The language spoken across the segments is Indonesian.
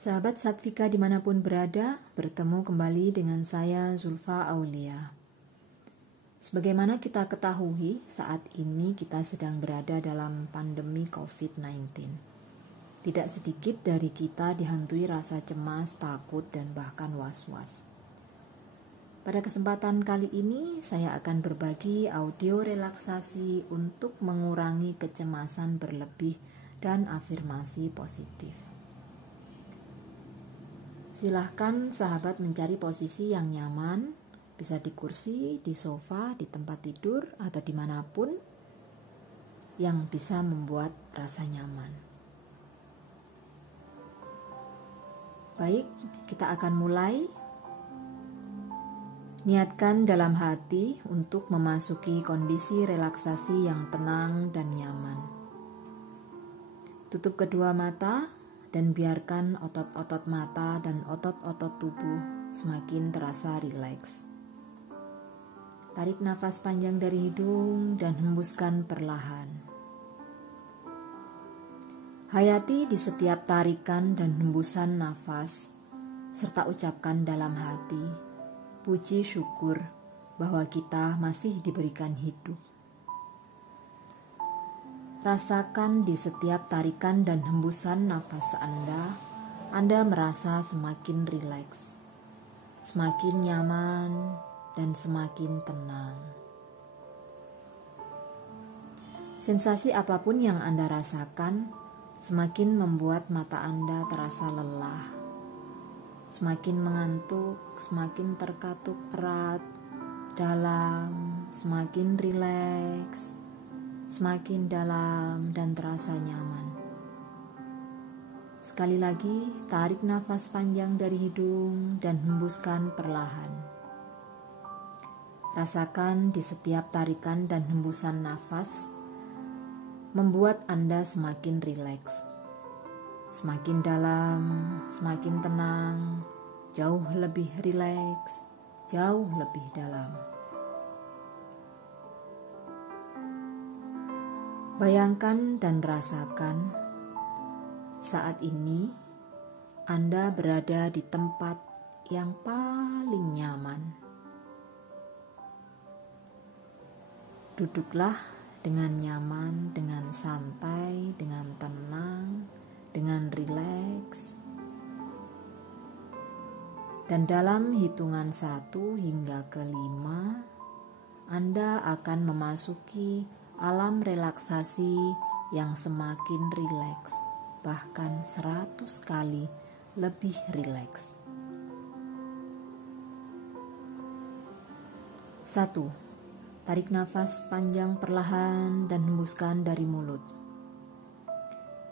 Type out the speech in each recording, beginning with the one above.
Sahabat Satvika dimanapun berada, bertemu kembali dengan saya Zulfa Aulia. Sebagaimana kita ketahui, saat ini kita sedang berada dalam pandemi COVID-19. Tidak sedikit dari kita dihantui rasa cemas, takut, dan bahkan was-was. Pada kesempatan kali ini, saya akan berbagi audio relaksasi untuk mengurangi kecemasan berlebih dan afirmasi positif. Silahkan sahabat mencari posisi yang nyaman, bisa di kursi, di sofa, di tempat tidur, atau dimanapun yang bisa membuat rasa nyaman. Baik, kita akan mulai. Niatkan dalam hati untuk memasuki kondisi relaksasi yang tenang dan nyaman. Tutup kedua mata dan biarkan otot-otot mata dan otot-otot tubuh semakin terasa rileks. Tarik nafas panjang dari hidung dan hembuskan perlahan. Hayati di setiap tarikan dan hembusan nafas, serta ucapkan dalam hati, puji syukur bahwa kita masih diberikan hidup. Rasakan di setiap tarikan dan hembusan nafas Anda merasa semakin rileks, semakin nyaman, dan semakin tenang. Sensasi apapun yang Anda rasakan semakin membuat mata Anda terasa lelah, semakin mengantuk, semakin terkatup erat, dalam, semakin rileks, semakin dalam dan terasa nyaman. Sekali lagi, tarik nafas panjang dari hidung dan hembuskan perlahan. Rasakan di setiap tarikan dan hembusan nafas membuat Anda semakin rileks, semakin dalam, semakin tenang, jauh lebih rileks, jauh lebih dalam. Bayangkan dan rasakan saat ini Anda berada di tempat yang paling nyaman. Duduklah dengan nyaman, dengan santai, dengan tenang, dengan rileks. Dan dalam hitungan 1 hingga ke 5, Anda akan memasuki alam relaksasi yang semakin rileks, bahkan 100 kali lebih rileks. 1. Tarik nafas panjang perlahan dan hembuskan dari mulut.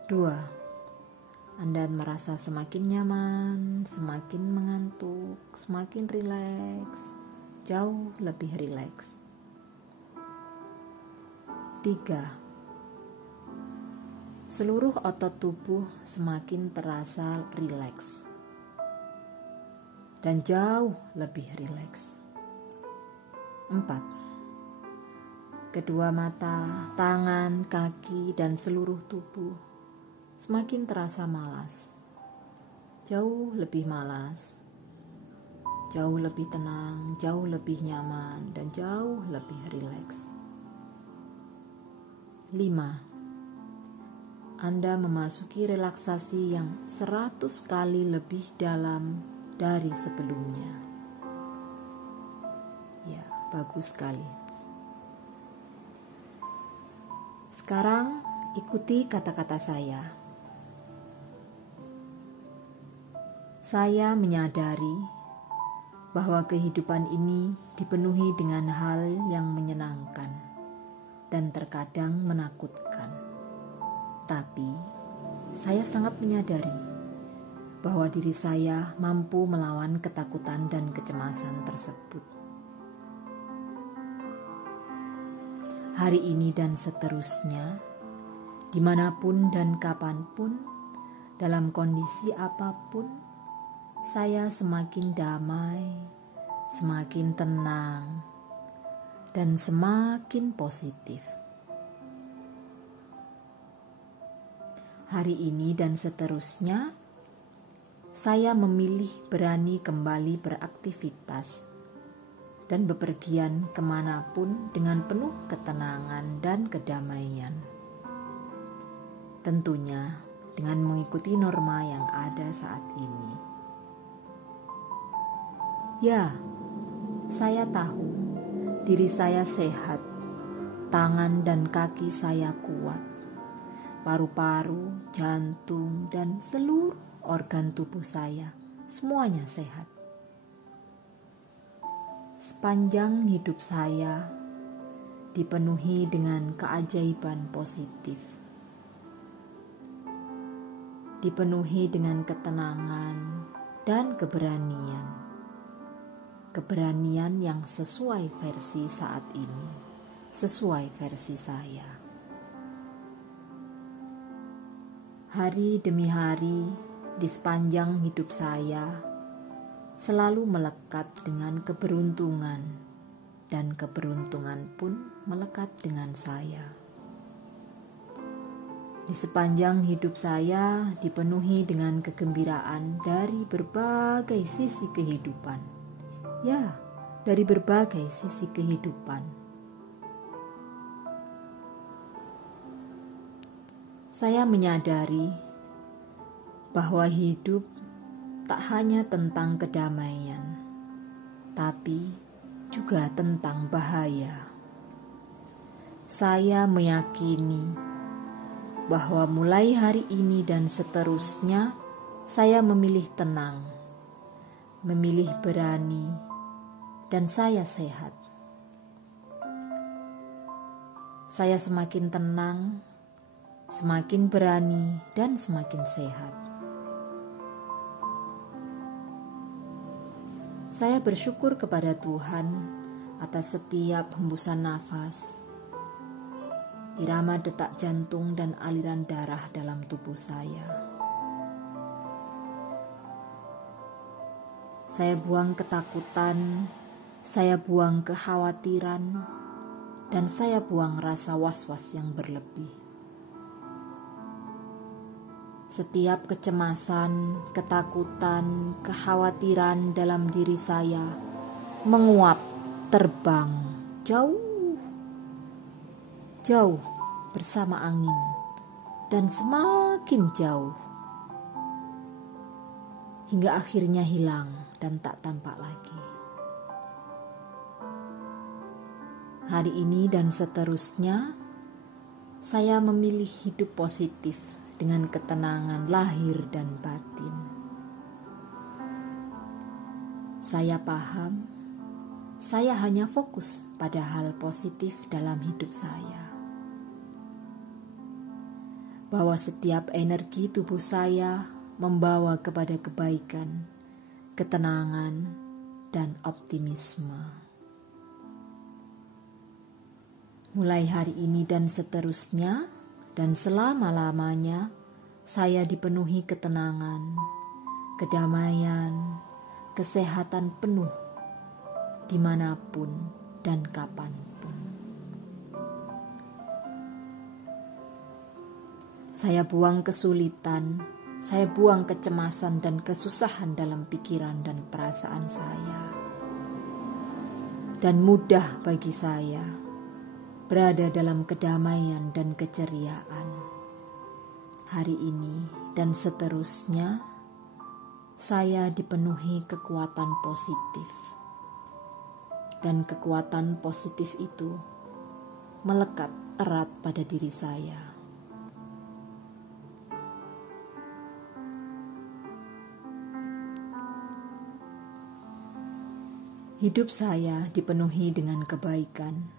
2. Anda merasa semakin nyaman, semakin mengantuk, semakin rileks, jauh lebih rileks. 3. Seluruh otot tubuh semakin terasa rileks dan jauh lebih rileks. 4. Kedua mata, tangan, kaki, dan seluruh tubuh semakin terasa malas, jauh lebih malas, jauh lebih tenang, jauh lebih nyaman, dan jauh lebih rileks. 5. Anda memasuki relaksasi yang 100 kali lebih dalam dari sebelumnya. Ya, bagus sekali. Sekarang ikuti kata-kata saya. Saya menyadari bahwa kehidupan ini dipenuhi dengan hal yang menyenangkan dan terkadang menakutkan. Tapi, saya sangat menyadari bahwa diri saya mampu melawan ketakutan dan kecemasan tersebut. Hari ini dan seterusnya, dimanapun dan kapanpun, dalam kondisi apapun, saya semakin damai, semakin tenang, dan semakin positif. Hari ini dan seterusnya, saya memilih berani kembali beraktivitas dan bepergian kemanapun dengan penuh ketenangan dan kedamaian. Tentunya dengan mengikuti norma yang ada saat ini. Ya, saya tahu diri saya sehat, tangan dan kaki saya kuat, paru-paru, jantung, dan seluruh organ tubuh saya semuanya sehat. Sepanjang hidup saya dipenuhi dengan keajaiban positif, dipenuhi dengan ketenangan dan keberanian. Keberanian yang sesuai versi saat ini, sesuai versi saya. Hari demi hari di sepanjang hidup saya selalu melekat dengan keberuntungan, dan keberuntungan pun melekat dengan saya. Di sepanjang hidup saya dipenuhi dengan kegembiraan dari berbagai sisi kehidupan. Ya, dari berbagai sisi kehidupan. Saya menyadari bahwa hidup tak hanya tentang kedamaian, tapi juga tentang bahaya. Saya meyakini bahwa mulai hari ini dan seterusnya, saya memilih tenang, memilih berani, dan saya sehat. Saya semakin tenang, semakin berani, dan semakin sehat. Saya bersyukur kepada Tuhan atas setiap hembusan nafas, irama detak jantung, dan aliran darah dalam tubuh saya. Saya buang ketakutan, saya buang kekhawatiran, dan saya buang rasa was-was yang berlebih. Setiap kecemasan, ketakutan, kekhawatiran dalam diri saya menguap, terbang jauh, jauh bersama angin, dan semakin jauh, hingga akhirnya hilang dan tak tampak lagi. Hari ini dan seterusnya, saya memilih hidup positif dengan ketenangan lahir dan batin. Saya paham, saya hanya fokus pada hal positif dalam hidup saya. Bahwa setiap energi tubuh saya membawa kepada kebaikan, ketenangan, dan optimisme. Mulai hari ini dan seterusnya, dan selama-lamanya, saya dipenuhi ketenangan, kedamaian, kesehatan penuh, dimanapun dan kapanpun. Saya buang kesulitan, saya buang kecemasan dan kesusahan dalam pikiran dan perasaan saya. Dan mudah bagi saya berada dalam kedamaian dan keceriaan. Hari ini dan seterusnya, saya dipenuhi kekuatan positif. Dan kekuatan positif itu melekat erat pada diri saya. Hidup saya dipenuhi dengan kebaikan,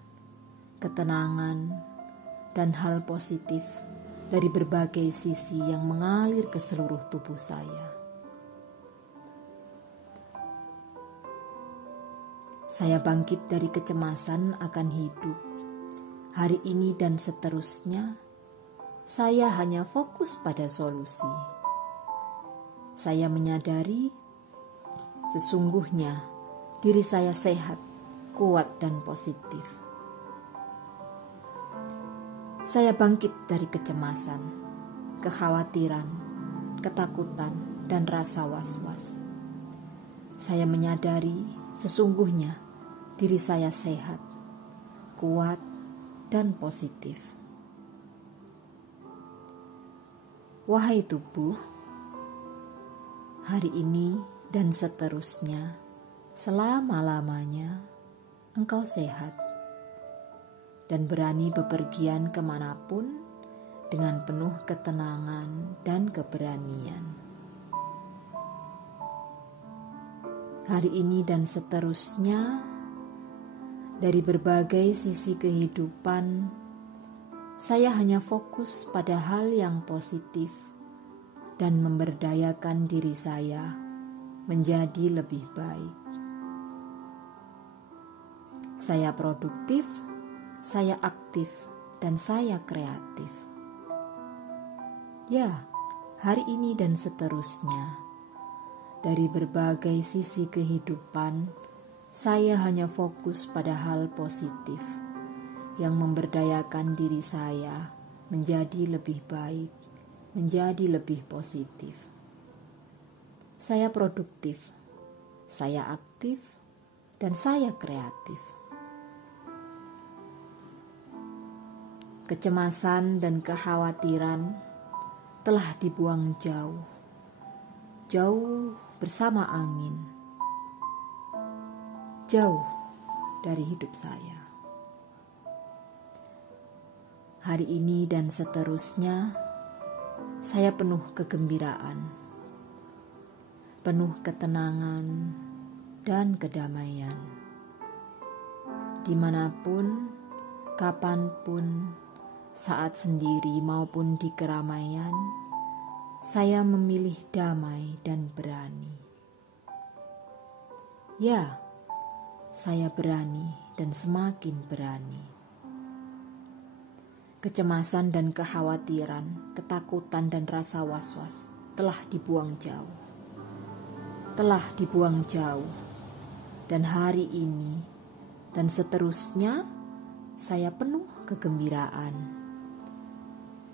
ketenangan, dan hal positif dari berbagai sisi yang mengalir ke seluruh tubuh saya. Saya bangkit dari kecemasan akan hidup. Hari ini dan seterusnya, saya hanya fokus pada solusi. Saya menyadari sesungguhnya diri saya sehat, kuat, dan positif. Saya bangkit dari kecemasan, kekhawatiran, ketakutan, dan rasa was-was. Saya menyadari sesungguhnya diri saya sehat, kuat, dan positif. Wahai tubuh, hari ini dan seterusnya, selama-lamanya engkau sehat dan berani bepergian kemanapun dengan penuh ketenangan dan keberanian. Hari ini dan seterusnya, dari berbagai sisi kehidupan, saya hanya fokus pada hal yang positif dan memberdayakan diri saya menjadi lebih baik. Saya produktif, saya aktif, dan saya kreatif. Ya, hari ini dan seterusnya, dari berbagai sisi kehidupan, saya hanya fokus pada hal positif yang memberdayakan diri saya menjadi lebih baik, menjadi lebih positif. Saya produktif, saya aktif, dan saya kreatif. Kecemasan dan kekhawatiran telah dibuang jauh, jauh bersama angin, jauh dari hidup saya. Hari ini dan seterusnya, saya penuh kegembiraan, penuh ketenangan dan kedamaian. Dimanapun, kapanpun, saat sendiri maupun di keramaian, saya memilih damai dan berani. Ya, saya berani dan semakin berani. Kecemasan dan kekhawatiran, ketakutan dan rasa was-was telah dibuang jauh. Telah dibuang jauh. Dan hari ini dan seterusnya, saya penuh kegembiraan,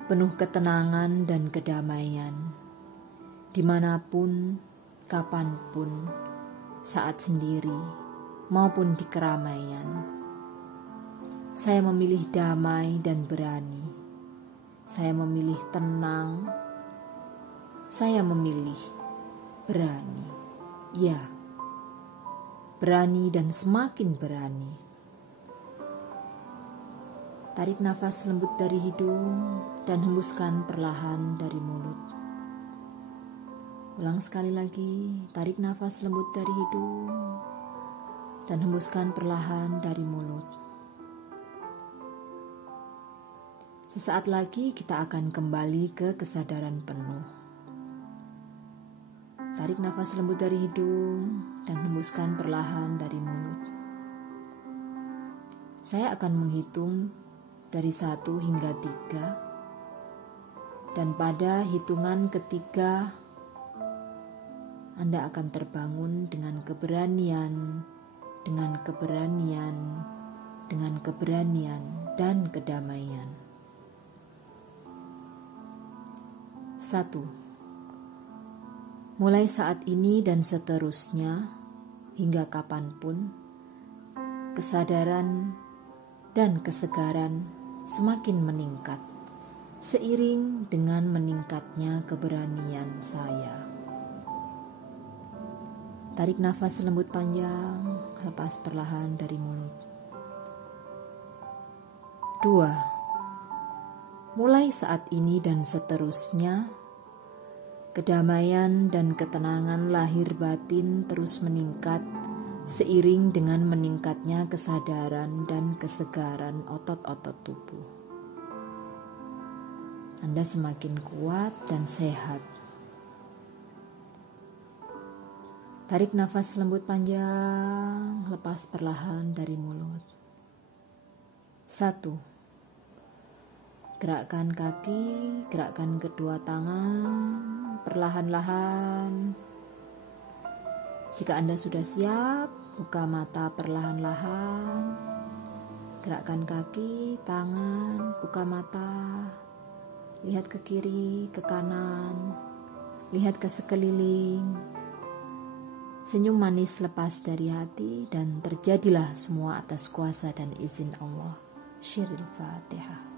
penuh ketenangan dan kedamaian, dimanapun, kapanpun, saat sendiri, maupun di keramaian. Saya memilih damai dan berani. Saya memilih tenang. Saya memilih berani. Ya, berani dan semakin berani. Tarik nafas lembut dari hidung dan hembuskan perlahan dari mulut. Ulang sekali lagi, tarik nafas lembut dari hidung dan hembuskan perlahan dari mulut. Sesaat lagi kita akan kembali ke kesadaran penuh. Tarik nafas lembut dari hidung dan hembuskan perlahan dari mulut. Saya akan menghitung dari 1 hingga 3, dan pada hitungan ketiga Anda akan terbangun dengan keberanian, dengan keberanian, dengan keberanian dan kedamaian. 1. Mulai saat ini dan seterusnya, hingga kapanpun, kesadaran dan kesegaran semakin meningkat, seiring dengan meningkatnya keberanian saya. Tarik nafas lembut panjang, lepas perlahan dari mulut. 2. Mulai saat ini dan seterusnya, kedamaian dan ketenangan lahir batin terus meningkat seiring dengan meningkatnya kesadaran dan kesegaran otot-otot tubuh. Anda semakin kuat dan sehat. Tarik nafas lembut panjang, lepas perlahan dari mulut. 1. Gerakkan kaki, gerakkan kedua tangan, perlahan-lahan. Jika Anda sudah siap, buka mata perlahan-lahan. Gerakkan kaki, tangan, buka mata. Lihat ke kiri, ke kanan. lihat ke sekeliling, senyum manis lepas dari hati, dan terjadilah semua atas kuasa dan izin Allah. Syiril Fatihah.